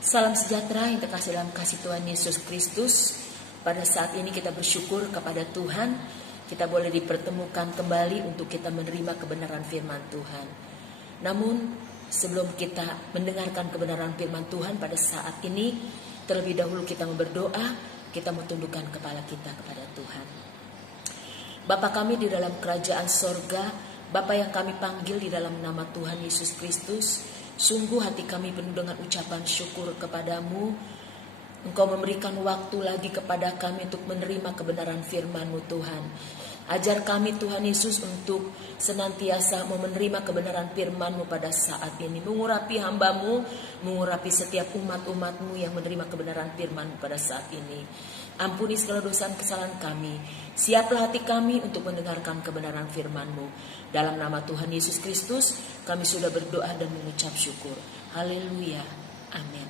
Salam sejahtera yang terkasih dalam kasih Tuhan Yesus Kristus. Pada saat ini kita bersyukur kepada Tuhan, kita boleh dipertemukan kembali untuk kita menerima kebenaran firman Tuhan. Namun sebelum kita mendengarkan kebenaran firman Tuhan pada saat ini, terlebih dahulu kita berdoa, kita mentundukkan kepala kita kepada Tuhan. Bapa kami di dalam kerajaan sorga, Bapa yang kami panggil di dalam nama Tuhan Yesus Kristus, sungguh hati kami penuh dengan ucapan syukur kepadamu. Engkau memberikan waktu lagi kepada kami untuk menerima kebenaran firman-Mu Tuhan. Ajar kami Tuhan Yesus untuk senantiasa mau menerima kebenaran firman-Mu pada saat ini. Mengurapi hamba-Mu, mengurapi setiap umat-umat-Mu yang menerima kebenaran firman-Mu pada saat ini. Ampuni segala dosa dan kesalahan kami. Siaplah hati kami untuk mendengarkan kebenaran firman-Mu. Dalam nama Tuhan Yesus Kristus, kami sudah berdoa dan mengucap syukur. Haleluya. Amin.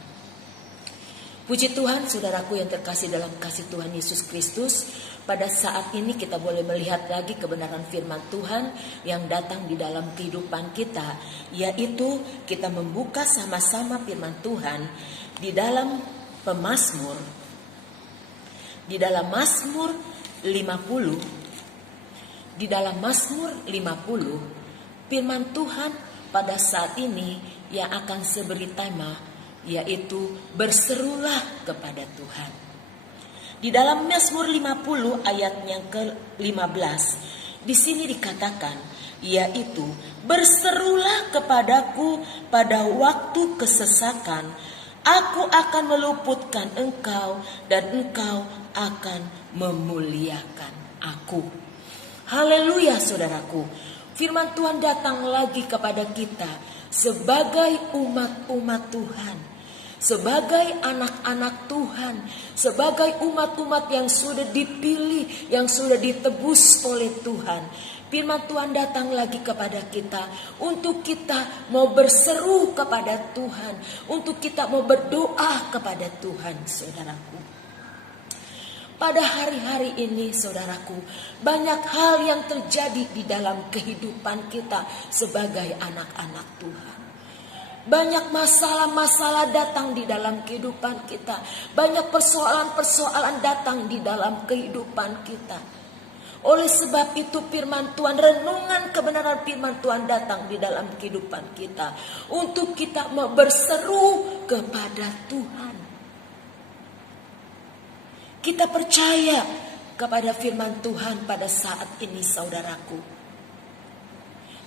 Puji Tuhan, saudaraku yang terkasih dalam kasih Tuhan Yesus Kristus. Pada saat ini kita boleh melihat lagi kebenaran firman Tuhan yang datang di dalam kehidupan kita. Yaitu kita membuka sama-sama firman Tuhan di dalam pemazmur. Di dalam Mazmur 50. Di dalam Mazmur 50, firman Tuhan pada saat ini yang akan seberi tema, yaitu berserulah kepada Tuhan. Di dalam Mazmur 50 ayat yang ke-15, di sini dikatakan, yaitu berserulah kepadaku pada waktu kesesakan, aku akan meluputkan engkau dan engkau akan memuliakan aku. Haleluya saudaraku. Firman Tuhan datang lagi kepada kita sebagai umat-umat Tuhan, sebagai anak-anak Tuhan, sebagai umat-umat yang sudah dipilih, yang sudah ditebus oleh Tuhan. Firman Tuhan datang lagi kepada kita untuk kita mau berseru kepada Tuhan, untuk kita mau berdoa kepada Tuhan, saudaraku. Pada hari-hari ini, saudaraku, banyak hal yang terjadi di dalam kehidupan kita sebagai anak-anak Tuhan. Banyak masalah-masalah datang di dalam kehidupan kita. Banyak persoalan-persoalan datang di dalam kehidupan kita. Oleh sebab itu firman Tuhan, renungan kebenaran firman Tuhan datang di dalam kehidupan kita. Untuk kita mau berseru kepada Tuhan. Kita percaya kepada firman Tuhan pada saat ini, saudaraku.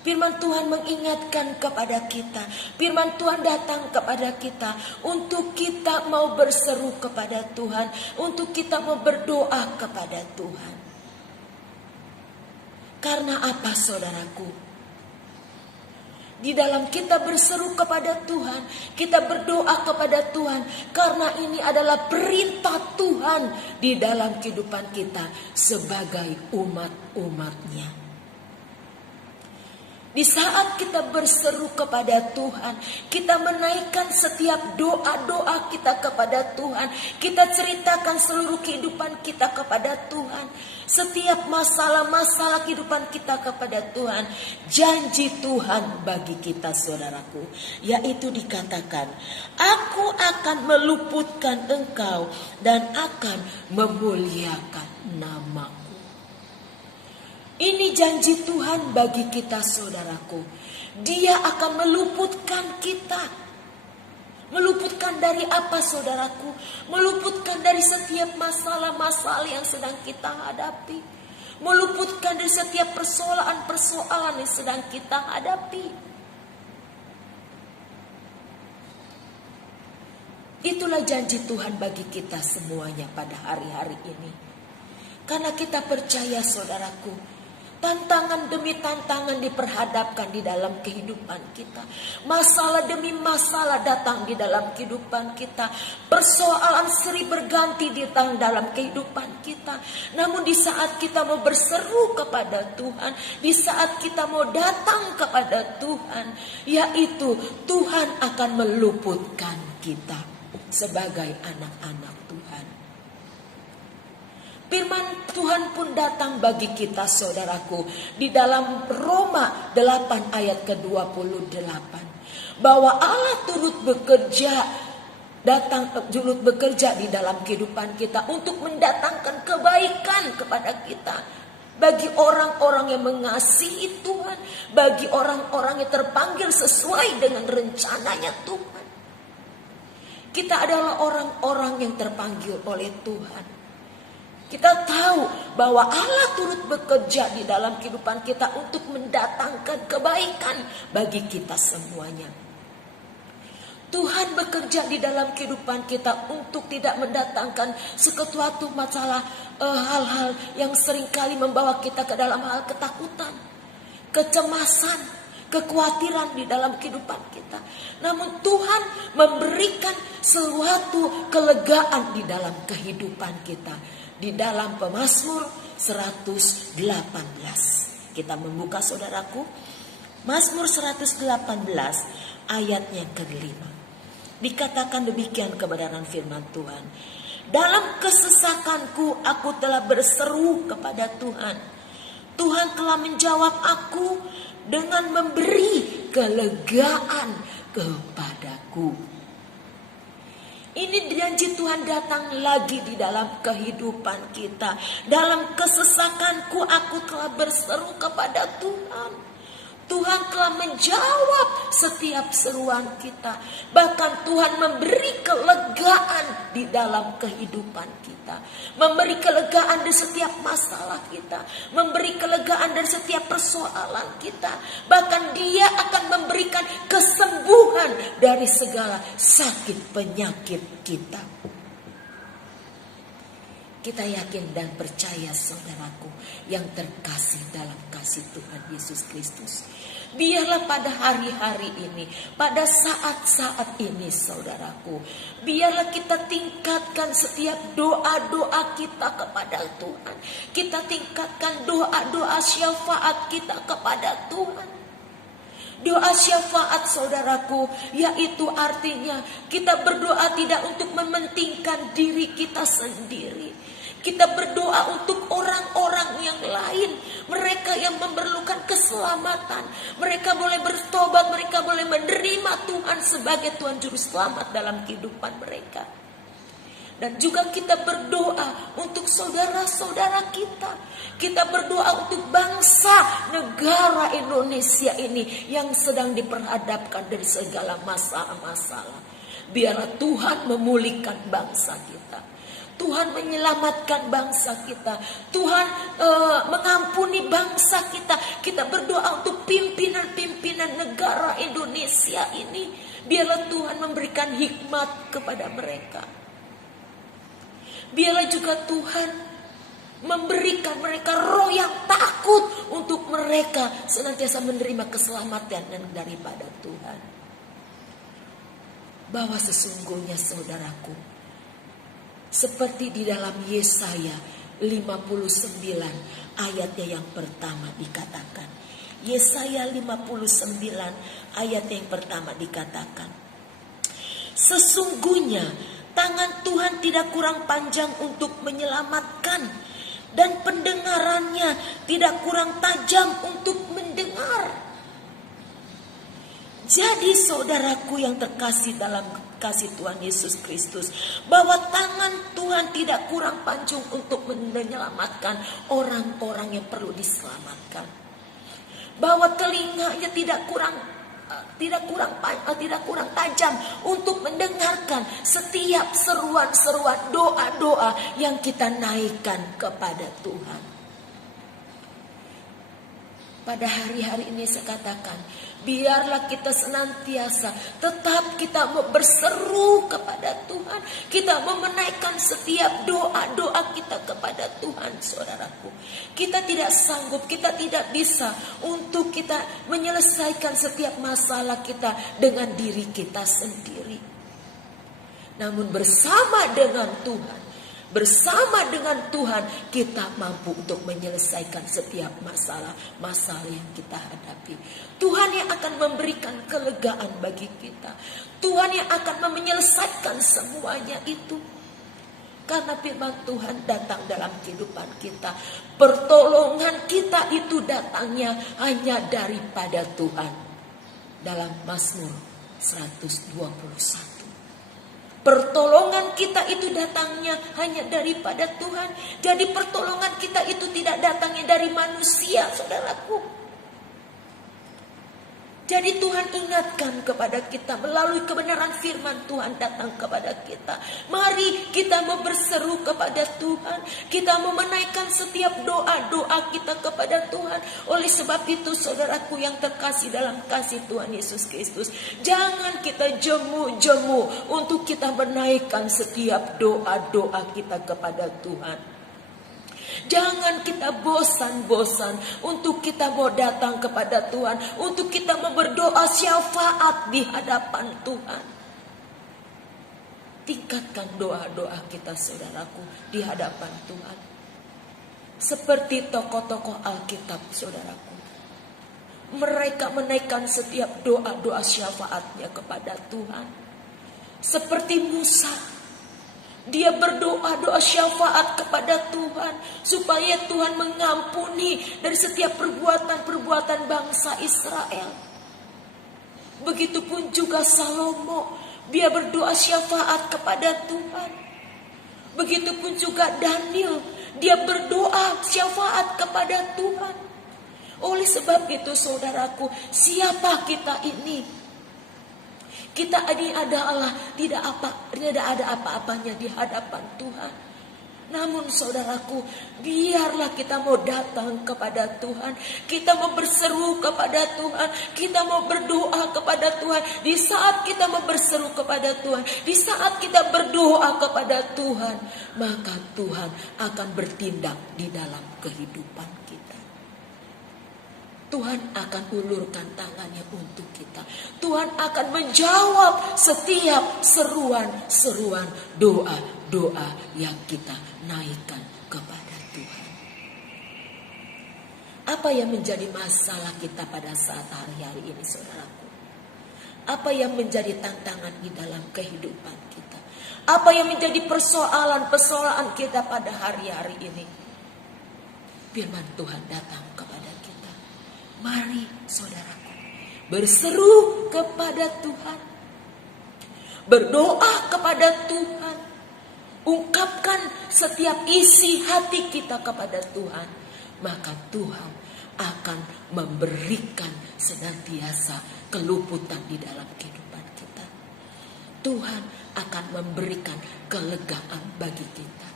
Firman Tuhan mengingatkan kepada kita. Firman Tuhan datang kepada kita untuk kita mau berseru kepada Tuhan, untuk kita mau berdoa kepada Tuhan. Karena apa, saudaraku? Di dalam kita berseru kepada Tuhan, kita berdoa kepada Tuhan, karena ini adalah perintah Tuhan di dalam kehidupan kita sebagai umat-umatnya. Di saat kita berseru kepada Tuhan, kita menaikkan setiap doa-doa kita kepada Tuhan. Kita ceritakan seluruh kehidupan kita kepada Tuhan. Setiap masalah-masalah kehidupan kita kepada Tuhan. Janji Tuhan bagi kita, saudaraku, yaitu dikatakan, aku akan meluputkan engkau dan akan memuliakan namaku. Ini janji Tuhan bagi kita, saudaraku. Dia akan meluputkan kita. Meluputkan dari apa, saudaraku? Meluputkan dari setiap masalah-masalah yang sedang kita hadapi. Meluputkan dari setiap persoalan-persoalan yang sedang kita hadapi. Itulah janji Tuhan bagi kita semuanya pada hari-hari ini. Karena kita percaya, saudaraku, tantangan demi tantangan diperhadapkan di dalam kehidupan kita. Masalah demi masalah datang di dalam kehidupan kita. Persoalan sering berganti datang dalam kehidupan kita. Namun di saat kita mau berseru kepada Tuhan, di saat kita mau datang kepada Tuhan, yaitu Tuhan akan meluputkan kita sebagai anak-anak Tuhan. Firman Tuhan pun datang bagi kita, saudaraku, di dalam Roma 8 ayat ke-28. Bahwa Allah turut bekerja datang turut bekerja di dalam kehidupan kita untuk mendatangkan kebaikan kepada kita. Bagi orang-orang yang mengasihi Tuhan, bagi orang-orang yang terpanggil sesuai dengan rencananya Tuhan. Kita adalah orang-orang yang terpanggil oleh Tuhan. Kita tahu bahwa Allah turut bekerja di dalam kehidupan kita untuk mendatangkan kebaikan bagi kita semuanya. Tuhan bekerja di dalam kehidupan kita untuk tidak mendatangkan sesuatu masalah, hal-hal yang seringkali membawa kita ke dalam hal ketakutan, kecemasan, kekhawatiran di dalam kehidupan kita. Namun Tuhan memberikan suatu kelegaan di dalam kehidupan kita. Di dalam Pemazmur 118. Kita membuka saudaraku. Mazmur 118 ayatnya ke-5. Dikatakan demikian kebenaran firman Tuhan. Dalam kesesakanku aku telah berseru kepada Tuhan. Tuhan telah menjawab aku dengan memberi kelegaan kepadaku. Ini janji Tuhan datang lagi di dalam kehidupan kita. Dalam kesesakanku aku telah berseru kepada Tuhan. Tuhan telah menjawab setiap seruan kita. Bahkan Tuhan memberi kelegaan di dalam kehidupan kita. Memberi kelegaan di setiap masalah kita. Memberi kelegaan dari setiap persoalan kita. Bahkan Dia akan memberikan kesembuhan dari segala sakit penyakit kita. Kita yakin dan percaya saudaraku yang terkasih dalam kasih Tuhan Yesus Kristus. Biarlah pada hari-hari ini, pada saat-saat ini saudaraku, biarlah kita tingkatkan setiap doa-doa kita kepada Tuhan. Kita tingkatkan doa-doa syafaat kita kepada Tuhan. Doa syafaat saudaraku, yaitu artinya kita berdoa tidak untuk mementingkan diri kita sendiri. Kita berdoa untuk orang-orang yang lain. Mereka yang memerlukan keselamatan. Mereka boleh bertobat. Mereka boleh menerima Tuhan sebagai Tuhan Juru Selamat dalam kehidupan mereka. Dan juga kita berdoa untuk saudara-saudara kita. Kita berdoa untuk bangsa negara Indonesia ini yang sedang diperhadapkan dari segala masalah-masalah. Biarlah Tuhan memulihkan bangsa kita. Tuhan menyelamatkan bangsa kita. Tuhan mengampuni bangsa kita. Kita berdoa untuk pimpinan-pimpinan negara Indonesia ini. Biarlah Tuhan memberikan hikmat kepada mereka. Biarlah juga Tuhan memberikan mereka roh yang takut untuk mereka senantiasa menerima keselamatan daripada Tuhan. Bahwa sesungguhnya saudaraku, seperti di dalam Yesaya 59 ayatnya yang pertama dikatakan. Yesaya 59 ayat yang pertama dikatakan. Sesungguhnya tangan Tuhan tidak kurang panjang untuk menyelamatkan, dan pendengarannya tidak kurang tajam untuk mendengar. Jadi saudaraku yang terkasih dalam kasih Tuhan Yesus Kristus, bahwa tangan Tuhan tidak kurang panjang untuk menyelamatkan orang-orang yang perlu diselamatkan. Bahwa telinganya tidak kurang tajam untuk mendengarkan setiap seruan-seruan doa-doa yang kita naikkan kepada Tuhan. Pada hari-hari ini saya katakan, biarlah kita senantiasa tetap kita berseru kepada Tuhan. Kita menaikkan setiap doa-doa kita kepada Tuhan, saudaraku. Kita tidak sanggup, kita tidak bisa untuk kita menyelesaikan setiap masalah kita dengan diri kita sendiri. Namun bersama dengan Tuhan kita mampu untuk menyelesaikan setiap masalah yang kita hadapi. Tuhan yang akan memberikan kelegaan bagi kita. Tuhan yang akan menyelesaikan semuanya itu. Karena firman Tuhan datang dalam kehidupan kita. Pertolongan kita itu datangnya hanya daripada Tuhan. Dalam Mazmur 121. Pertolongan kita itu datangnya hanya daripada Tuhan. Jadi pertolongan kita itu tidak datangnya dari manusia, saudaraku. Jadi Tuhan ingatkan kepada kita melalui kebenaran firman Tuhan datang kepada kita. Mari kita mau berseru kepada Tuhan. Kita mau menaikkan setiap doa-doa kita kepada Tuhan. Oleh sebab itu saudaraku yang terkasih dalam kasih Tuhan Yesus Kristus, jangan kita jemu-jemu untuk kita menaikkan setiap doa-doa kita kepada Tuhan. Jangan kita bosan-bosan untuk kita mau datang kepada Tuhan, untuk kita mau berdoa syafaat di hadapan Tuhan. Tingkatkan doa-doa kita saudaraku di hadapan Tuhan. Seperti tokoh-tokoh Alkitab saudaraku. Mereka menaikkan setiap doa-doa syafaatnya kepada Tuhan. Seperti Musa. Dia berdoa doa syafaat kepada Tuhan supaya Tuhan mengampuni dari setiap perbuatan-perbuatan bangsa Israel. Begitupun juga Salomo, dia berdoa syafaat kepada Tuhan. Begitupun juga Daniel, dia berdoa syafaat kepada Tuhan. Oleh sebab itu saudaraku, siapa kita ini? Kita ini adalah tidak ada apa-apanya di hadapan Tuhan. Namun saudaraku, biarlah kita mau datang kepada Tuhan. Kita mau berseru kepada Tuhan. Kita mau berdoa kepada Tuhan. Di saat kita mau berseru kepada Tuhan, di saat kita berdoa kepada Tuhan, maka Tuhan akan bertindak di dalam kehidupan kita. Tuhan akan ulurkan tangannya untuk kita. Tuhan akan menjawab setiap seruan-seruan doa-doa yang kita naikkan kepada Tuhan. Apa yang menjadi masalah kita pada saat hari-hari ini saudaraku? Apa yang menjadi tantangan di dalam kehidupan kita? Apa yang menjadi persoalan-persoalan kita pada hari-hari ini? Firman Tuhan datang kepada kita. Mari saudaraku berseru kepada Tuhan. Berdoa kepada Tuhan. Ungkapkan setiap isi hati kita kepada Tuhan. Maka Tuhan akan memberikan senantiasa keluputan di dalam kehidupan kita. Tuhan akan memberikan kelegaan bagi kita.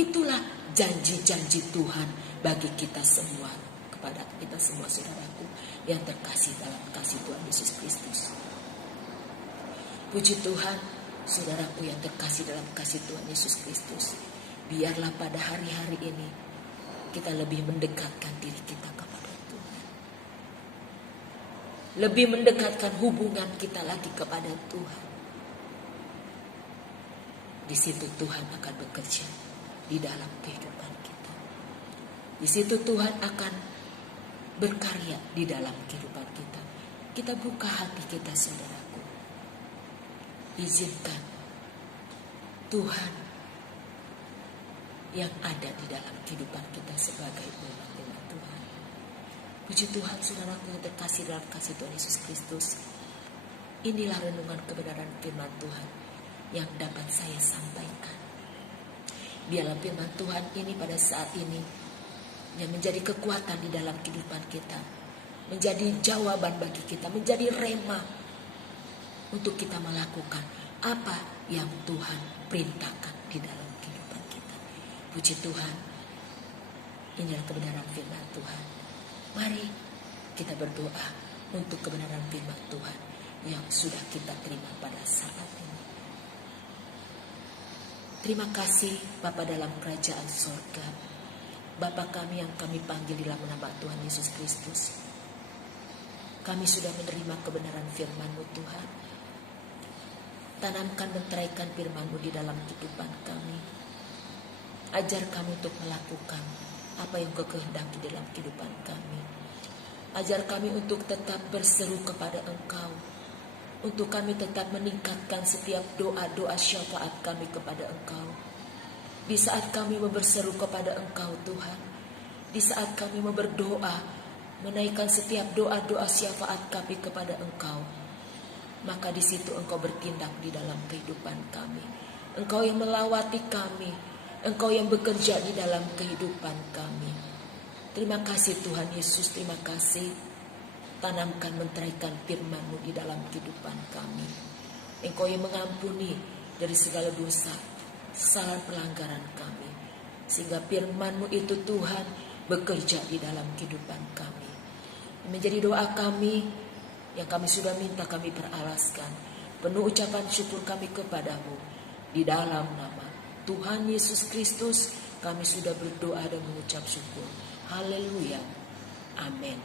Itulah janji-janji Tuhan bagi kita semua. Kepada kita semua saudaraku yang terkasih dalam kasih Tuhan Yesus Kristus. Puji Tuhan, saudaraku yang terkasih dalam kasih Tuhan Yesus Kristus. Biarlah pada hari-hari ini kita lebih mendekatkan diri kita kepada Tuhan. Lebih mendekatkan hubungan kita lagi kepada Tuhan. Di situ Tuhan akan bekerja di dalam kehidupan kita. Di situ Tuhan akan berkarya di dalam kehidupan kita. Kita buka hati kita saudaraku. Izinkan Tuhan yang ada di dalam kehidupan kita sebagai umat Tuhan. Puji Tuhan saudaraku yang terkasih dalam kasih Tuhan Yesus Kristus. Inilah renungan kebenaran firman Tuhan yang dapat saya sampaikan. Biarlah firman Tuhan ini pada saat ini yang menjadi kekuatan di dalam kehidupan kita, menjadi jawaban bagi kita, menjadi rema untuk kita melakukan apa yang Tuhan perintahkan di dalam kehidupan kita. Puji Tuhan, inilah kebenaran firman Tuhan. Mari kita berdoa untuk kebenaran firman Tuhan yang sudah kita terima pada saat ini. Terima kasih Bapa dalam kerajaan sorga, Bapa kami yang kami panggil dalam nama Tuhan Yesus Kristus. Kami sudah menerima kebenaran firman-Mu Tuhan. Tanamkan menteraikan firman-Mu di dalam kehidupan kami. Ajar kami untuk melakukan apa yang Kau kehendaki dalam kehidupan kami. Ajar kami untuk tetap berseru kepada Engkau. Untuk kami tetap meningkatkan setiap doa-doa syafaat kami kepada Engkau. Di saat kami berseru kepada Engkau Tuhan, di saat kami berdoa, menaikkan setiap doa-doa syafaat kami kepada Engkau, maka di situ Engkau bertindak di dalam kehidupan kami. Engkau yang melawati kami, Engkau yang bekerja di dalam kehidupan kami. Terima kasih Tuhan Yesus, terima kasih. Tanamkan, menteraikan firman-Mu di dalam kehidupan kami. Engkau yang mengampuni dari segala dosa, kesalahan pelanggaran kami. Sehingga firman-Mu itu Tuhan bekerja di dalam kehidupan kami. Menjadi doa kami yang kami sudah minta, kami peralaskan. Penuh ucapan syukur kami kepadamu. Di dalam nama Tuhan Yesus Kristus kami sudah berdoa dan mengucap syukur. Haleluya. Amin.